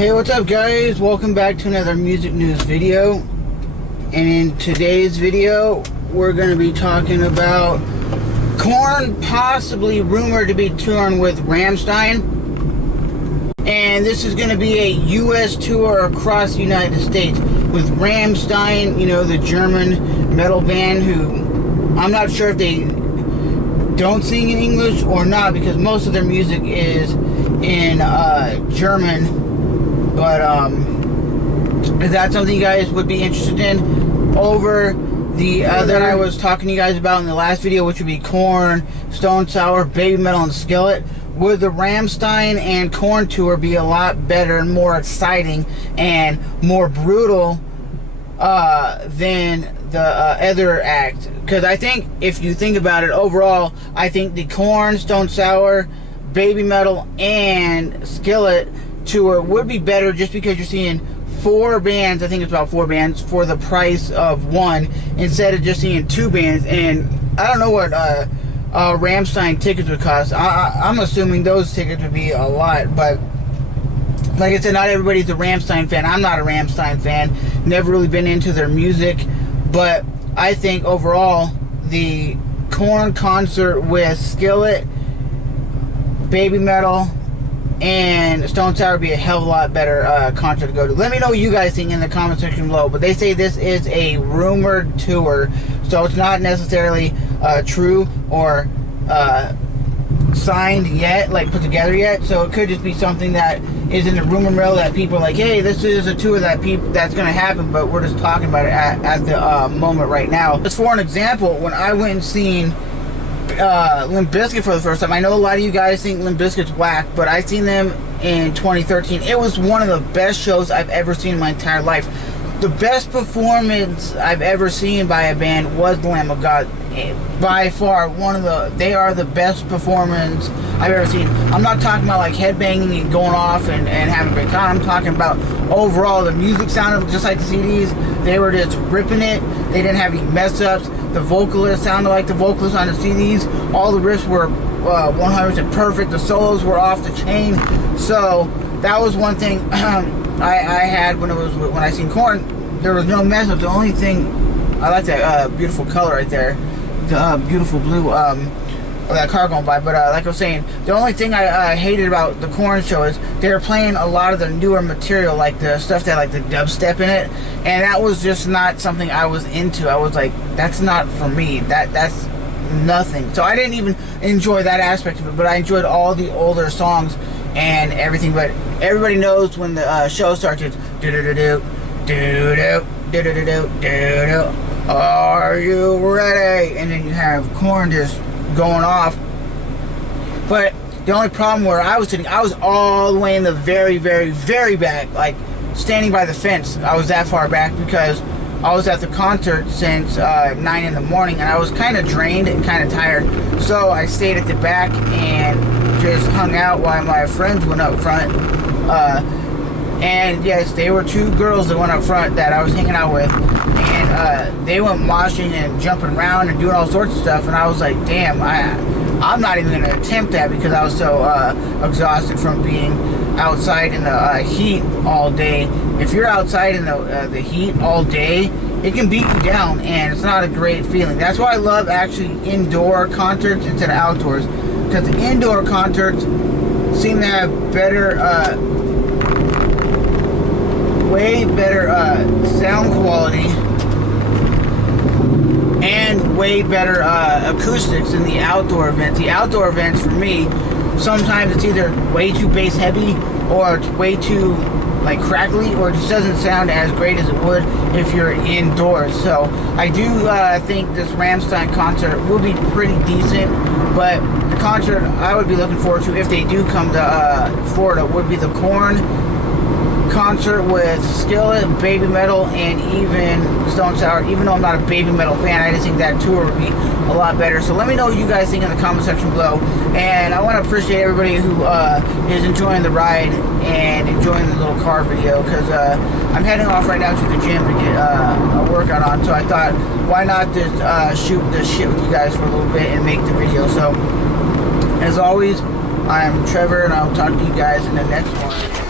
Hey, what's up guys? Welcome back to another music news video. And in today's video, we're going to be talking about Korn possibly rumored to be touring with Rammstein. And this is going to be a US tour across the United States with Rammstein, you know, the German metal band who I'm not sure if they don't sing in English or not, because most of their music is in German. But is that something you guys would be interested in? Over the other I was talking to you guys about in the last video, which would be Korn, Stone Sour, Baby Metal, and Skillet. Would the Rammstein and Korn tour be a lot better and more exciting and more brutal than the other act? Because I think, if you think about it overall, I think the Korn, Stone Sour, Baby Metal, and Skillet tour would be better, just because you're seeing 4 bands, I think it's about 4 bands, for the price of one, instead of just seeing 2 bands. And I don't know what Rammstein tickets would cost. I'm assuming those tickets would be a lot, but like I said, not everybody's a Rammstein fan. I'm not a Rammstein fan, never really been into their music, but I think overall the Korn concert with Skillet, Baby Metal, and Stone Sour would be a hell of a lot better concert to go to. Let me know what you guys think in the comment section below. But they say this is a rumored tour, so it's not necessarily true or signed yet, like put together yet. So it could just be something that is in the rumor mill that people are like, hey, this is a tour that's going to happen, but we're just talking about it at the moment right now. Just for an example, when I went and seen Limp Bizkit for the first time. I know a lot of you guys think Limp Bizkit's whack, but I seen them in 2013. It was one of the best shows I've ever seen in my entire life. The best performance I've ever seen by a band was The Lamb of God. By far, they are the best performance I've ever seen. I'm not talking about like headbanging and going off and having a great time. I'm talking about overall, the music sounded just like the CDs. They were just ripping it. They didn't have any mess ups. The vocalist sounded like the vocalist on the CDs. All the riffs were 100% perfect. The solos were off the chain. So that was one thing I had when I seen Korn. There was no mess up. The only thing, I like that beautiful color right there, the beautiful blue of that car going by. But like I was saying, the only thing I hated about the Korn show is they were playing a lot of the newer material, like the stuff that like the dubstep in it, and that was just not something I was into. I was like, that's not for me. That's nothing. So I didn't even enjoy that aspect of it, but I enjoyed all the older songs and everything. But everybody knows when the show starts, it's do-do-do-do, do-do, do-do-do-do, do-do. Are you ready? And then you have Korn just going off. But the only problem where I was sitting, I was all the way in the very, very, very back, like standing by the fence. I was that far back because I was at the concert since 9 in the morning, and I was kind of drained and kind of tired. So I stayed at the back and just hung out while my friends went up front. And yes, they were 2 girls that went up front that I was hanging out with, and they went moshing and jumping around and doing all sorts of stuff, and I was like, damn, I'm not even going to attempt that, because I was so exhausted from being outside in the heat all day. If you're outside in the heat all day, it can beat you down, and it's not a great feeling. That's why I love actually indoor concerts instead of outdoors, because the indoor concerts seem to have better way better sound quality and way better acoustics than the outdoor events. The outdoor events, for me, sometimes it's either way too bass heavy, or it's way too like crackly, or it just doesn't sound as great as it would if you're indoors. So I do think this Rammstein concert will be pretty decent, but the concert I would be looking forward to, if they do come to Florida, would be the Korn concert with Skillet, Baby Metal, and even Stone Sour. Even though I'm not a Baby Metal fan, I just think that tour would be a lot better. So let me know what you guys think in the comment section below. And I want to appreciate everybody who is enjoying the ride and enjoying the little car video, because I'm heading off right now to the gym to get a workout on. So I thought, why not just shoot this shit with you guys for a little bit and make the video. So as always, I'm Trevor, and I'll talk to you guys in the next one.